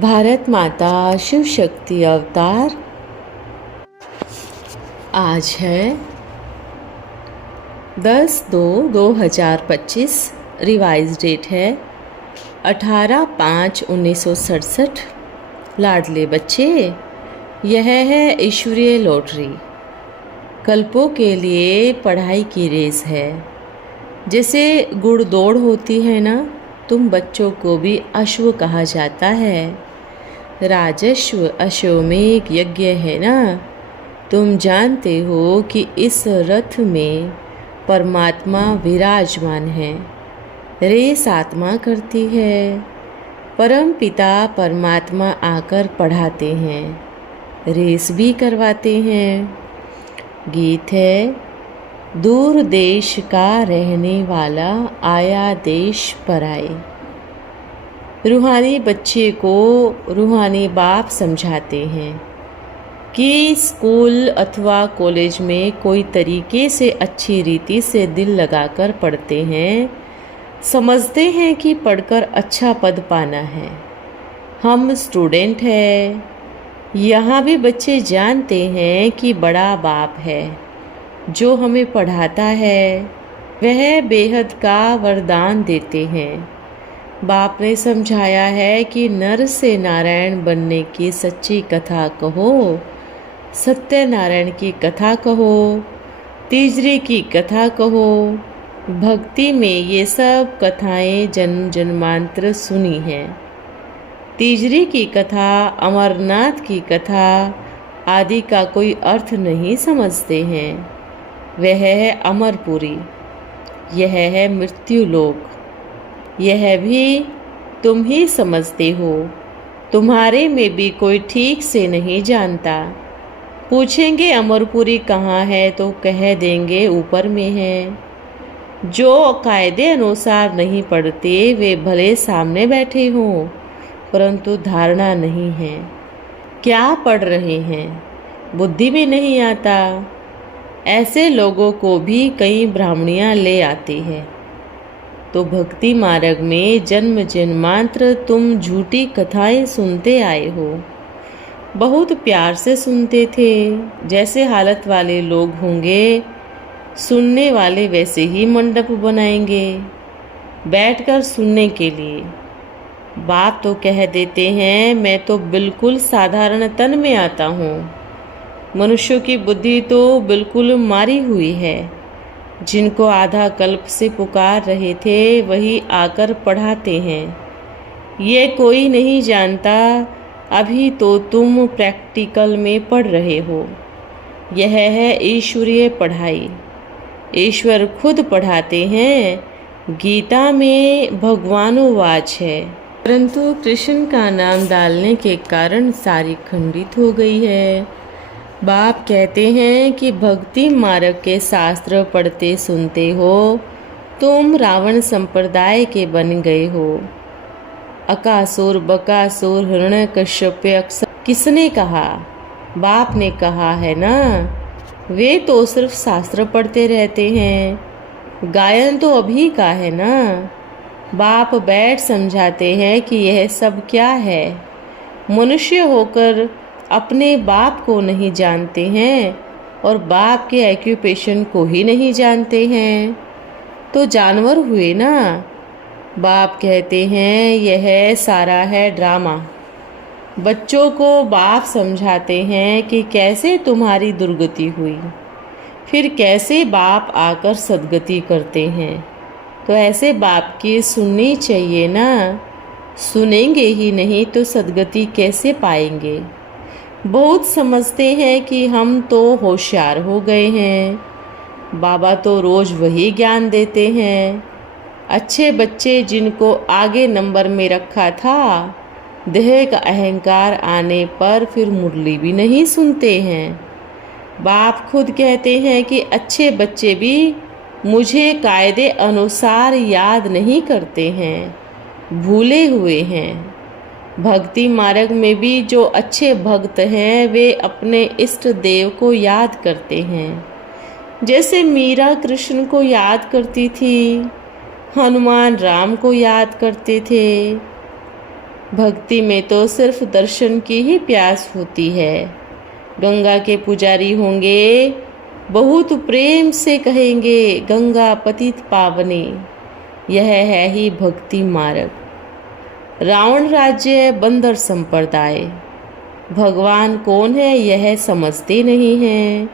भारत माता शिव शक्ति अवतार आज है 10/2/2025। रिवाइज डेट है 18/5/1967। लाडले बच्चे, यह है ईश्वरीय लॉटरी। कल्पों के लिए पढ़ाई की रेस है। जैसे गुड़ दौड़ होती है ना, तुम बच्चों को भी अश्व कहा जाता है। राजश्व अश्वमेघ यज्ञ है ना। तुम जानते हो कि इस रथ में परमात्मा विराजमान है। रेस आत्मा करती है। परम पिता परमात्मा आकर पढ़ाते हैं, रेस भी करवाते हैं। गीत है, दूर देश का रहने वाला आया देश पर आए। रूहानी बच्चे को रूहानी बाप समझाते हैं कि स्कूल अथवा कॉलेज में कोई तरीके से अच्छी रीति से दिल लगाकर पढ़ते हैं, समझते हैं कि पढ़कर अच्छा पद पाना है। हम स्टूडेंट हैं। यहाँ भी बच्चे जानते हैं कि बड़ा बाप है जो हमें पढ़ाता है। वह बेहद का वरदान देते हैं। बाप ने समझाया है कि नर से नारायण बनने की सच्ची कथा कहो, सत्यनारायण की कथा कहो, तीजरी की कथा कहो। भक्ति में ये सब कथाएं जन्म जन्मांतर सुनी हैं। तीजरी की कथा, अमरनाथ की कथा आदि का कोई अर्थ नहीं समझते हैं। वह है अमरपुरी, यह है मृत्यु लोक। यह भी तुम ही समझते हो। तुम्हारे में भी कोई ठीक से नहीं जानता। पूछेंगे अमरपुरी कहाँ है तो कह देंगे ऊपर में है। जो कायदे अनुसार नहीं पढ़ते वे भले सामने बैठे हों, परंतु धारणा नहीं है। क्या पढ़ रहे हैं, बुद्धि में नहीं आता। ऐसे लोगों को भी कई ब्राह्मणियाँ ले आती है। तो भक्ति मार्ग में जन्म जन्मांतर तुम झूठी कथाएं सुनते आए हो। बहुत प्यार से सुनते थे। जैसे हालत वाले लोग होंगे, सुनने वाले वैसे ही मंडप बनाएंगे बैठकर सुनने के लिए। बाप तो कह देते हैं, मैं तो बिल्कुल साधारण तन में आता हूँ। मनुष्यों की बुद्धि तो बिल्कुल मारी हुई है। जिनको आधा कल्प से पुकार रहे थे वही आकर पढ़ाते हैं। ये कोई नहीं जानता। अभी तो तुम प्रैक्टिकल में पढ़ रहे हो। यह है ईश्वरीय पढ़ाई। ईश्वर खुद पढ़ाते हैं। गीता में भगवानुवाच है, परंतु कृष्ण का नाम डालने के कारण सारी खंडित हो गई है। बाप कहते हैं कि भक्ति मार्ग के शास्त्र पढ़ते सुनते हो। तुम रावण संप्रदाय के बन गए हो। अकासुर, बकासुर, हिरण्यकश्यप किसने कहा? बाप ने कहा है ना। वे तो सिर्फ शास्त्र पढ़ते रहते हैं। गायन तो अभी का है ना। बाप बैठ समझाते हैं कि यह सब क्या है। मनुष्य होकर अपने बाप को नहीं जानते हैं और बाप के ऑक्यूपेशन को ही नहीं जानते हैं, तो जानवर हुए ना। बाप कहते हैं यह सारा है ड्रामा। बच्चों को बाप समझाते हैं कि कैसे तुम्हारी दुर्गति हुई, फिर कैसे बाप आकर सद्गति करते हैं। तो ऐसे बाप की सुननी चाहिए ना। सुनेंगे ही नहीं तो सद्गति कैसे पाएंगे। बहुत समझते हैं कि हम तो होशियार हो गए हैं। बाबा तो रोज़ वही ज्ञान देते हैं। अच्छे बच्चे जिनको आगे नंबर में रखा था, देह का अहंकार आने पर फिर मुरली भी नहीं सुनते हैं। बाप खुद कहते हैं कि अच्छे बच्चे भी मुझे कायदे अनुसार याद नहीं करते हैं, भूले हुए हैं। भक्ति मार्ग में भी जो अच्छे भक्त हैं वे अपने इष्ट देव को याद करते हैं। जैसे मीरा कृष्ण को याद करती थी, हनुमान राम को याद करते थे। भक्ति में तो सिर्फ दर्शन की ही प्यास होती है। गंगा के पुजारी होंगे, बहुत प्रेम से कहेंगे गंगा पतित पावनी। यह है ही भक्ति मार्ग। रावण राज्य, बंदर संप्रदाय। भगवान कौन है यह समझते नहीं हैं।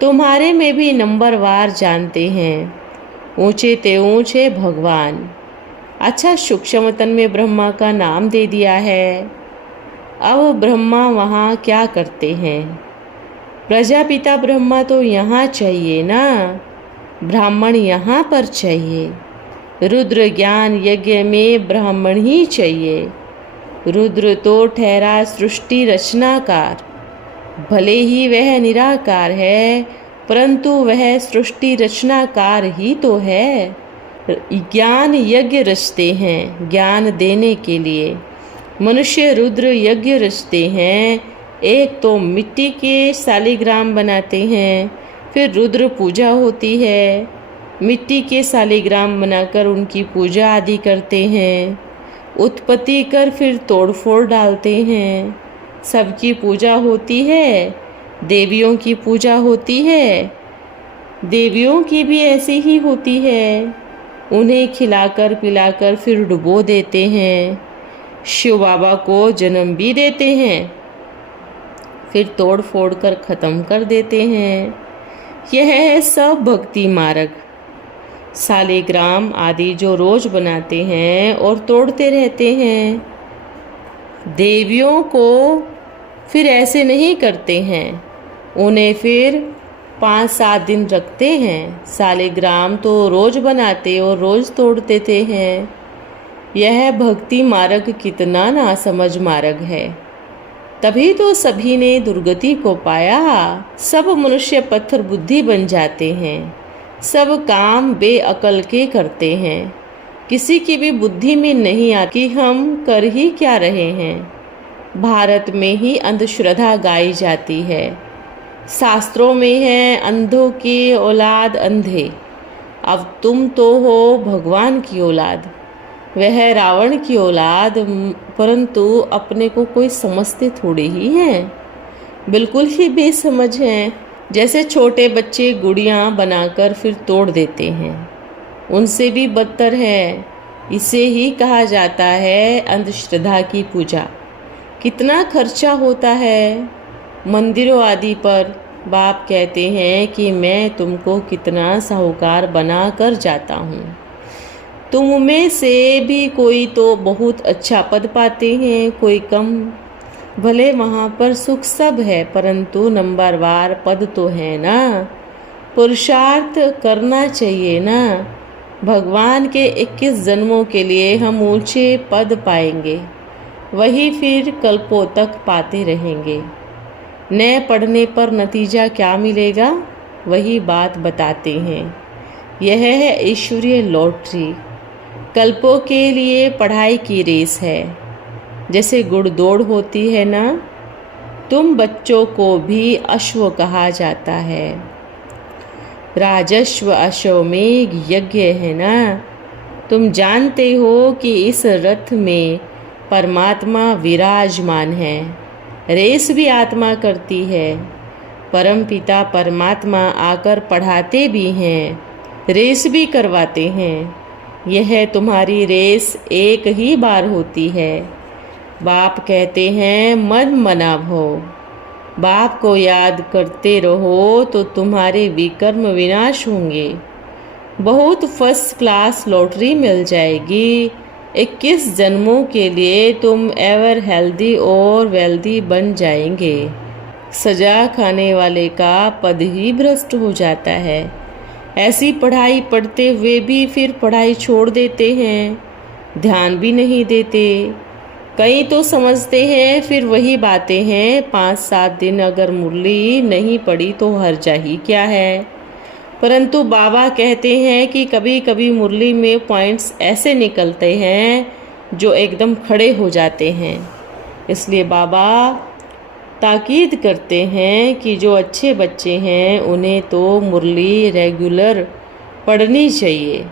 तुम्हारे में भी नंबरवार जानते हैं, ऊंचे ते ऊंचे भगवान। अच्छा, सूक्ष्म तन में ब्रह्मा का नाम दे दिया है। अब ब्रह्मा वहाँ क्या करते हैं? प्रजापिता ब्रह्मा तो यहाँ चाहिए ना, ब्राह्मण यहाँ पर चाहिए। रुद्र ज्ञान यज्ञ में ब्राह्मण ही चाहिए। रुद्र तो ठहरा सृष्टि रचनाकार। भले ही वह निराकार है, परंतु वह सृष्टि रचनाकार ही तो है। ज्ञान यज्ञ रचते हैं ज्ञान देने के लिए। मनुष्य रुद्र यज्ञ रचते हैं। एक तो मिट्टी के शालिग्राम बनाते हैं, फिर रुद्र पूजा होती है। मिट्टी के शालिग्राम बनाकर उनकी पूजा आदि करते हैं। उत्पत्ति कर फिर तोड़फोड़ डालते हैं। सबकी पूजा होती है। देवियों की पूजा होती है। देवियों की भी ऐसी ही होती है। उन्हें खिलाकर पिलाकर फिर डुबो देते हैं। शिव बाबा को जन्म भी देते हैं, फिर तोड़ फोड़ कर ख़त्म कर देते हैं। यह है सब भक्ति मार्ग। शालिग्राम आदि जो रोज बनाते हैं और तोड़ते रहते हैं। देवियों को फिर ऐसे नहीं करते हैं, उन्हें फिर 5-7 दिन रखते हैं। शालिग्राम तो रोज बनाते और रोज तोड़ देते हैं। यह भक्ति मार्ग कितना नासमझ मार्ग है। तभी तो सभी ने दुर्गति को पाया। सब मनुष्य पत्थर बुद्धि बन जाते हैं। सब काम बेअकल के करते हैं। किसी की भी बुद्धि में नहीं आती कि हम कर ही क्या रहे हैं। भारत में ही अंधश्रद्धा गाई जाती है। शास्त्रों में है अंधों की औलाद अंधे। अब तुम तो हो भगवान की औलाद, वह रावण की औलाद, परंतु अपने को कोई समझते थोड़े ही हैं। बिल्कुल ही बेसमझ हैं। जैसे छोटे बच्चे गुड़ियाँ बनाकर फिर तोड़ देते हैं, उनसे भी बदतर है। इसे ही कहा जाता है अंधश्रद्धा की पूजा। कितना खर्चा होता है मंदिरों आदि पर। बाप कहते हैं कि मैं तुमको कितना साहूकार बना कर जाता हूँ। तुम में से भी कोई तो बहुत अच्छा पद पाते हैं, कोई कम। भले वहाँ पर सुख सब है, परंतु नंबरवार पद तो है ना। पुरुषार्थ करना चाहिए ना। भगवान के 21 जन्मों के लिए हम ऊंचे पद पाएंगे, वही फिर कल्पों तक पाते रहेंगे। न पढ़ने पर नतीजा क्या मिलेगा, वही बात बताते हैं। यह है ईश्वरीय लॉटरी। कल्पों के लिए पढ़ाई की रेस है। जैसे गुड़दौड़ होती है ना। तुम बच्चों को भी अश्व कहा जाता है। राजस्व अश्वमेघ यज्ञ है ना। तुम जानते हो कि इस रथ में परमात्मा विराजमान है। रेस भी आत्मा करती है। परमपिता परमात्मा आकर पढ़ाते भी हैं, रेस भी करवाते हैं। यह तुम्हारी रेस एक ही बार होती है। बाप कहते हैं मन मना भो। बाप को याद करते रहो तो तुम्हारे विकर्म विनाश होंगे। बहुत फर्स्ट क्लास लॉटरी मिल जाएगी। 21 जन्मों के लिए तुम एवर हेल्दी और वेल्दी बन जाएंगे। सजा खाने वाले का पद ही भ्रष्ट हो जाता है। ऐसी पढ़ाई पढ़ते हुए भी फिर पढ़ाई छोड़ देते हैं, ध्यान भी नहीं देते। कई तो समझते हैं फिर वही बातें हैं। 5-7 दिन अगर मुरली नहीं पड़ी तो हर्जा ही क्या है। परंतु बाबा कहते हैं कि कभी कभी मुरली में पॉइंट्स ऐसे निकलते हैं जो एकदम खड़े हो जाते हैं। इसलिए बाबा ताकीद करते हैं कि जो अच्छे बच्चे हैं उन्हें तो मुरली रेगुलर पढ़नी चाहिए।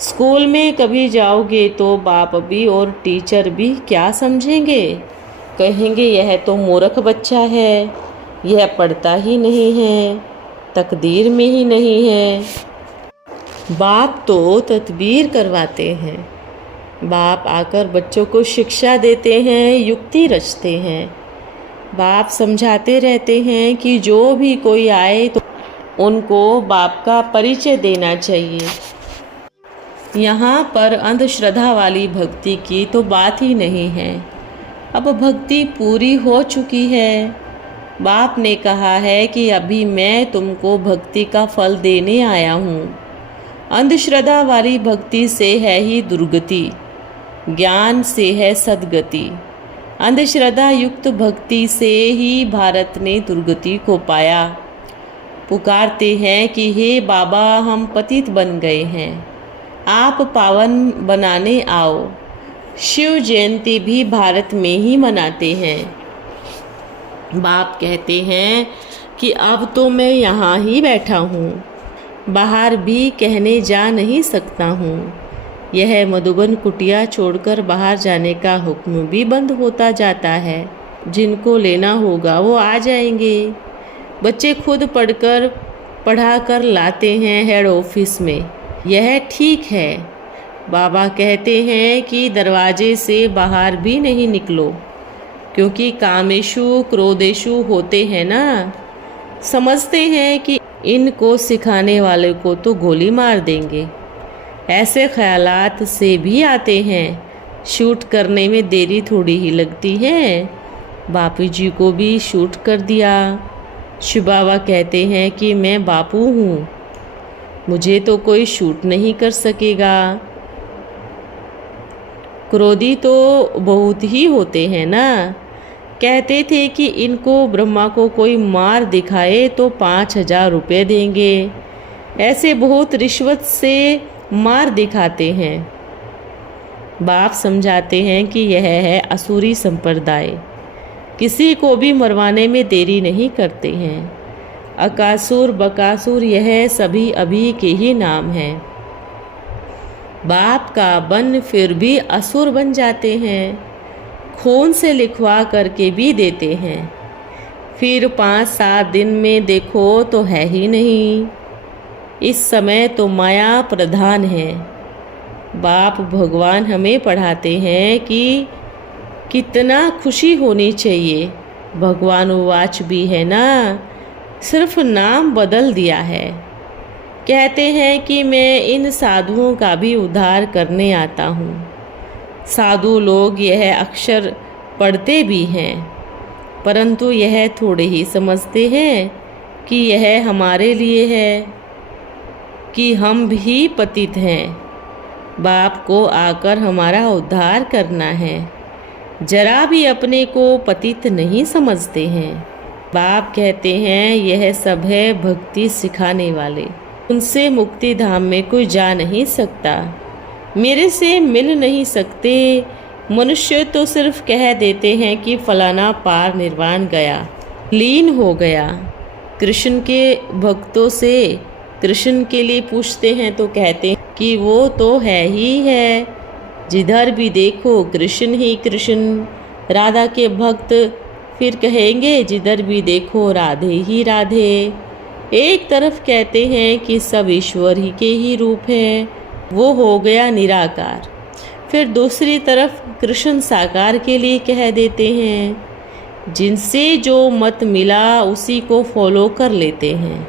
स्कूल में कभी जाओगे तो बाप भी और टीचर भी क्या समझेंगे? कहेंगे यह तो मूर्ख बच्चा है, यह पढ़ता ही नहीं है, तकदीर में ही नहीं है। बाप तो तदबीर करवाते हैं, बाप आकर बच्चों को शिक्षा देते हैं, युक्ति रचते हैं। बाप समझाते रहते हैं कि जो भी कोई आए तो उनको बाप का परिचय देना चाहिए। यहाँ पर अंधश्रद्धा वाली भक्ति की तो बात ही नहीं है। अब भक्ति पूरी हो चुकी है। बाप ने कहा है कि अभी मैं तुमको भक्ति का फल देने आया हूँ। अंधश्रद्धा वाली भक्ति से है ही दुर्गति, ज्ञान से है सद्गति। अंधश्रद्धा युक्त भक्ति से ही भारत ने दुर्गति को पाया। पुकारते हैं कि हे बाबा, हम पतित बन गए हैं, आप पावन बनाने आओ। शिव जयंती भी भारत में ही मनाते हैं। बाप कहते हैं कि अब तो मैं यहाँ ही बैठा हूँ, बाहर भी कहने जा नहीं सकता हूँ। यह मधुबन कुटिया छोड़कर बाहर जाने का हुक्म भी बंद होता जाता है। जिनको लेना होगा वो आ जाएंगे। बच्चे खुद पढ़ा कर लाते हैं हेड ऑफिस में, यह ठीक है। बाबा कहते हैं कि दरवाजे से बाहर भी नहीं निकलो, क्योंकि कामेशु क्रोधेशु होते हैं ना। समझते हैं कि इनको सिखाने वाले को तो गोली मार देंगे। ऐसे ख्यालात से भी आते हैं। शूट करने में देरी थोड़ी ही लगती है। बापू जी को भी शूट कर दिया। शिव बाबा कहते हैं कि मैं बापू हूँ, मुझे तो कोई शूट नहीं कर सकेगा। क्रोधी तो बहुत ही होते हैं ना। कहते थे कि इनको ब्रह्मा को कोई मार दिखाए तो 5,000 रुपये देंगे। ऐसे बहुत रिश्वत से मार दिखाते हैं। बाप समझाते हैं कि यह है असुरी संप्रदाय, किसी को भी मरवाने में देरी नहीं करते हैं। अकासुर बकासुर यह सभी अभी के ही नाम हैं। बाप का बन फिर भी असुर बन जाते हैं। खून से लिखवा करके भी देते हैं, फिर 5-7 दिन में देखो तो है ही नहीं। इस समय तो माया प्रधान है। बाप भगवान हमें पढ़ाते हैं कि कितना खुशी होनी चाहिए। भगवान वाच भी है ना, सिर्फ नाम बदल दिया है। कहते हैं कि मैं इन साधुओं का भी उद्धार करने आता हूँ। साधु लोग यह अक्षर पढ़ते भी हैं, परंतु यह थोड़े ही समझते हैं कि यह हमारे लिए है, कि हम भी पतित हैं। बाप को आकर हमारा उद्धार करना है। जरा भी अपने को पतित नहीं समझते हैं। बाप कहते हैं यह सब है भक्ति सिखाने वाले, उनसे मुक्ति धाम में कोई जा नहीं सकता, मेरे से मिल नहीं सकते। मनुष्य तो सिर्फ कह देते हैं कि फलाना पार निर्वाण गया, लीन हो गया। कृष्ण के भक्तों से कृष्ण के लिए पूछते हैं तो कहते हैं कि वो तो है ही है, जिधर भी देखो कृष्ण ही कृष्ण। राधा के भक्त फिर कहेंगे जिधर भी देखो राधे ही राधे। एक तरफ कहते हैं कि सब ईश्वर ही के ही रूप हैं, वो हो गया निराकार। फिर दूसरी तरफ कृष्ण साकार के लिए कह देते हैं। जिनसे जो मत मिला उसी को फॉलो कर लेते हैं।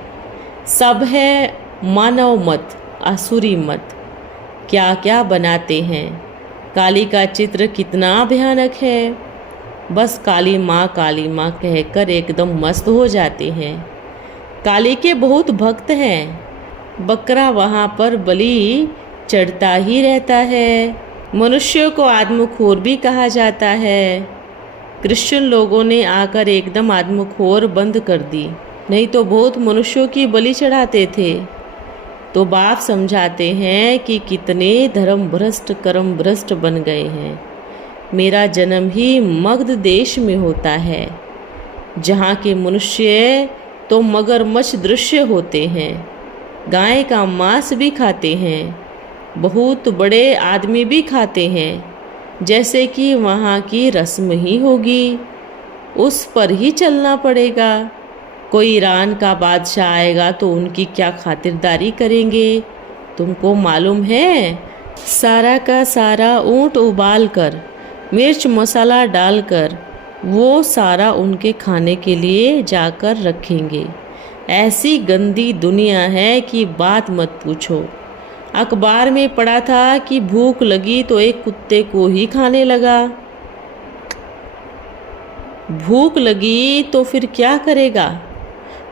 सब है मानव मत, आसुरी मत। क्या क्या बनाते हैं। काली का चित्र कितना भयानक है। बस काली माँ कहकर एकदम मस्त हो जाते हैं। काली के बहुत भक्त हैं। बकरा वहाँ पर बलि चढ़ता ही रहता है। मनुष्य को आदमखोर भी कहा जाता है। क्रिश्चियन लोगों ने आकर एकदम आदमखोर बंद कर दी, नहीं तो बहुत मनुष्यों की बलि चढ़ाते थे। तो बाप समझाते हैं कि कितने धर्म भ्रष्ट कर्म भ्रष्ट बन गए हैं। मेरा जन्म ही मगध देश में होता है। जहाँ के मनुष्य तो मगरमच्छ दृश्य होते हैं, गाय का मांस भी खाते हैं, बहुत बड़े आदमी भी खाते हैं, जैसे कि वहाँ की रस्म ही होगी, उस पर ही चलना पड़ेगा। कोई ईरान का बादशाह आएगा तो उनकी क्या खातिरदारी करेंगे, तुमको मालूम है? सारा का सारा ऊँट उबाल कर मिर्च मसाला डालकर वो सारा उनके खाने के लिए जाकर रखेंगे। ऐसी गंदी दुनिया है कि बात मत पूछो। अखबार में पढ़ा था कि भूख लगी तो एक कुत्ते को ही खाने लगा। भूख लगी तो फिर क्या करेगा?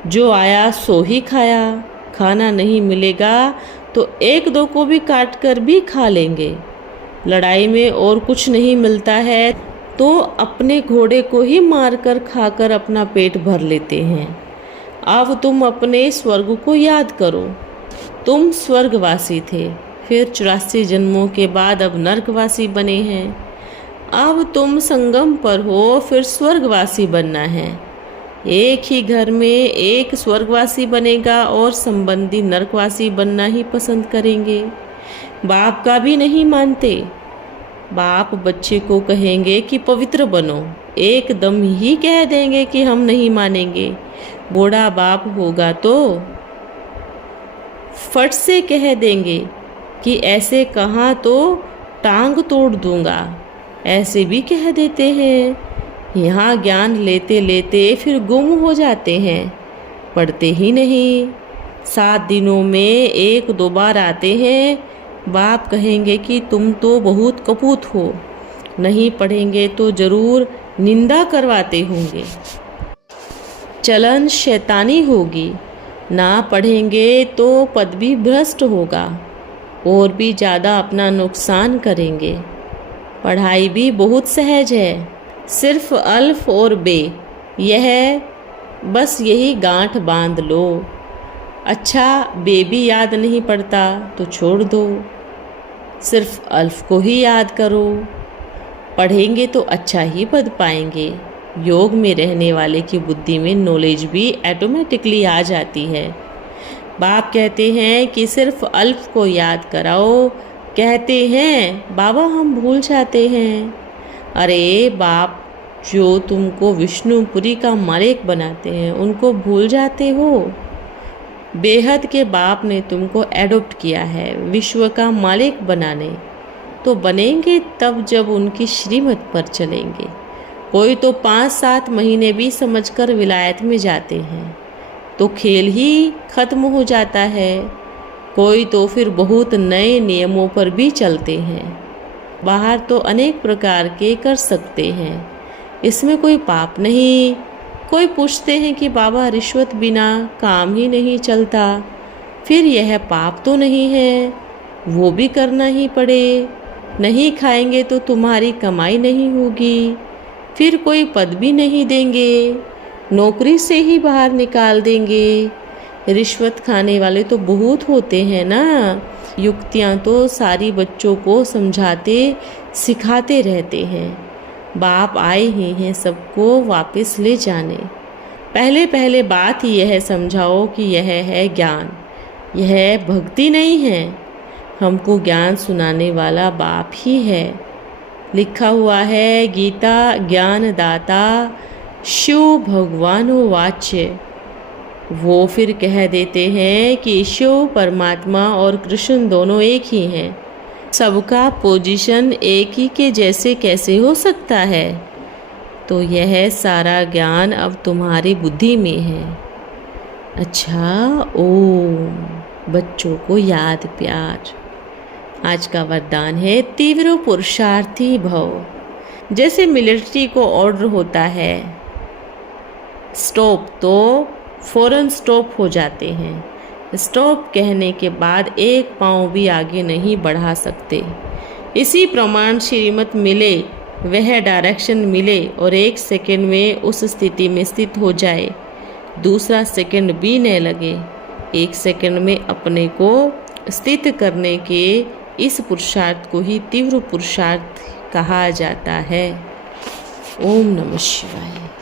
जो आया सो ही खाया। खाना नहीं मिलेगा तो एक दो को भी काट कर भी खा लेंगे। लड़ाई में और कुछ नहीं मिलता है तो अपने घोड़े को ही मारकर खाकर अपना पेट भर लेते हैं। अब तुम अपने स्वर्ग को याद करो। तुम स्वर्गवासी थे, फिर 84 जन्मों के बाद अब नरकवासी बने हैं। अब तुम संगम पर हो, फिर स्वर्गवासी बनना है। एक ही घर में एक स्वर्गवासी बनेगा और संबंधी नरकवासी बनना ही पसंद करेंगे। बाप का भी नहीं मानते। बाप बच्चे को कहेंगे कि पवित्र बनो, एकदम ही कह देंगे कि हम नहीं मानेंगे। बूढ़ा बाप होगा तो फट से कह देंगे कि ऐसे कहा तो टांग तोड़ दूंगा। ऐसे भी कह देते हैं। यहाँ ज्ञान लेते लेते फिर गुम हो जाते हैं, पढ़ते ही नहीं। 7 दिनों में 1-2 बार आते हैं। बाप कहेंगे कि तुम तो बहुत कपूत हो, नहीं पढ़ेंगे तो जरूर निंदा करवाते होंगे। चलन शैतानी होगी, ना पढ़ेंगे तो पदवी भ्रष्ट होगा और भी ज़्यादा अपना नुकसान करेंगे। पढ़ाई भी बहुत सहज है, सिर्फ अल्फ और बे, यह बस यही गांठ बांध लो। अच्छा, बे भी याद नहीं पड़ता तो छोड़ दो, सिर्फ अल्फ को ही याद करो। पढ़ेंगे तो अच्छा ही पद पाएंगे। योग में रहने वाले की बुद्धि में नॉलेज भी ऑटोमेटिकली आ जाती है। बाप कहते हैं कि सिर्फ अल्फ को याद कराओ। कहते हैं बाबा हम भूल जाते हैं। अरे बाप जो तुमको विष्णुपुरी का मालिक बनाते हैं उनको भूल जाते हो। बेहद के बाप ने तुमको एडॉप्ट किया है विश्व का मालिक बनाने, तो बनेंगे तब जब उनकी श्रीमत पर चलेंगे। कोई तो 5-7 महीने भी समझकर विलायत में जाते हैं तो खेल ही खत्म हो जाता है। कोई तो फिर बहुत नए नियमों पर भी चलते हैं। बाहर तो अनेक प्रकार के कर सकते हैं, इसमें कोई पाप नहीं। कोई पूछते हैं कि बाबा रिश्वत बिना काम ही नहीं चलता, फिर यह पाप तो नहीं है? वो भी करना ही पड़े। नहीं खाएंगे तो तुम्हारी कमाई नहीं होगी, फिर कोई पद भी नहीं देंगे, नौकरी से ही बाहर निकाल देंगे। रिश्वत खाने वाले तो बहुत होते हैं ना। युक्तियाँ तो सारी बच्चों को समझाते सिखाते रहते हैं। बाप आए ही हैं सबको वापस ले जाने। पहले पहले बात यह समझाओ कि यह है ज्ञान, यह भक्ति नहीं है। हमको ज्ञान सुनाने वाला बाप ही है। लिखा हुआ है गीता ज्ञानदाता शिव भगवानो वाच्य। वो फिर कह देते हैं कि शिव परमात्मा और कृष्ण दोनों एक ही हैं। सबका पोजीशन एक ही के जैसे कैसे हो सकता है? तो यह सारा ज्ञान अब तुम्हारी बुद्धि में है। अच्छा, ओम। बच्चों को याद प्यार। आज का वरदान है तीव्र पुरुषार्थी भव। जैसे मिलिट्री को ऑर्डर होता है स्टॉप, तो फौरन स्टॉप हो जाते हैं। स्टॉप कहने के बाद एक पाँव भी आगे नहीं बढ़ा सकते। इसी प्रमाण श्रीमत मिले, वह डायरेक्शन मिले और 1 सेकंड में उस स्थिति में स्थित हो जाए, दूसरा सेकंड भी न लगे। 1 सेकंड में अपने को स्थित करने के इस पुरुषार्थ को ही तीव्र पुरुषार्थ कहा जाता है। ओम नमः शिवाय।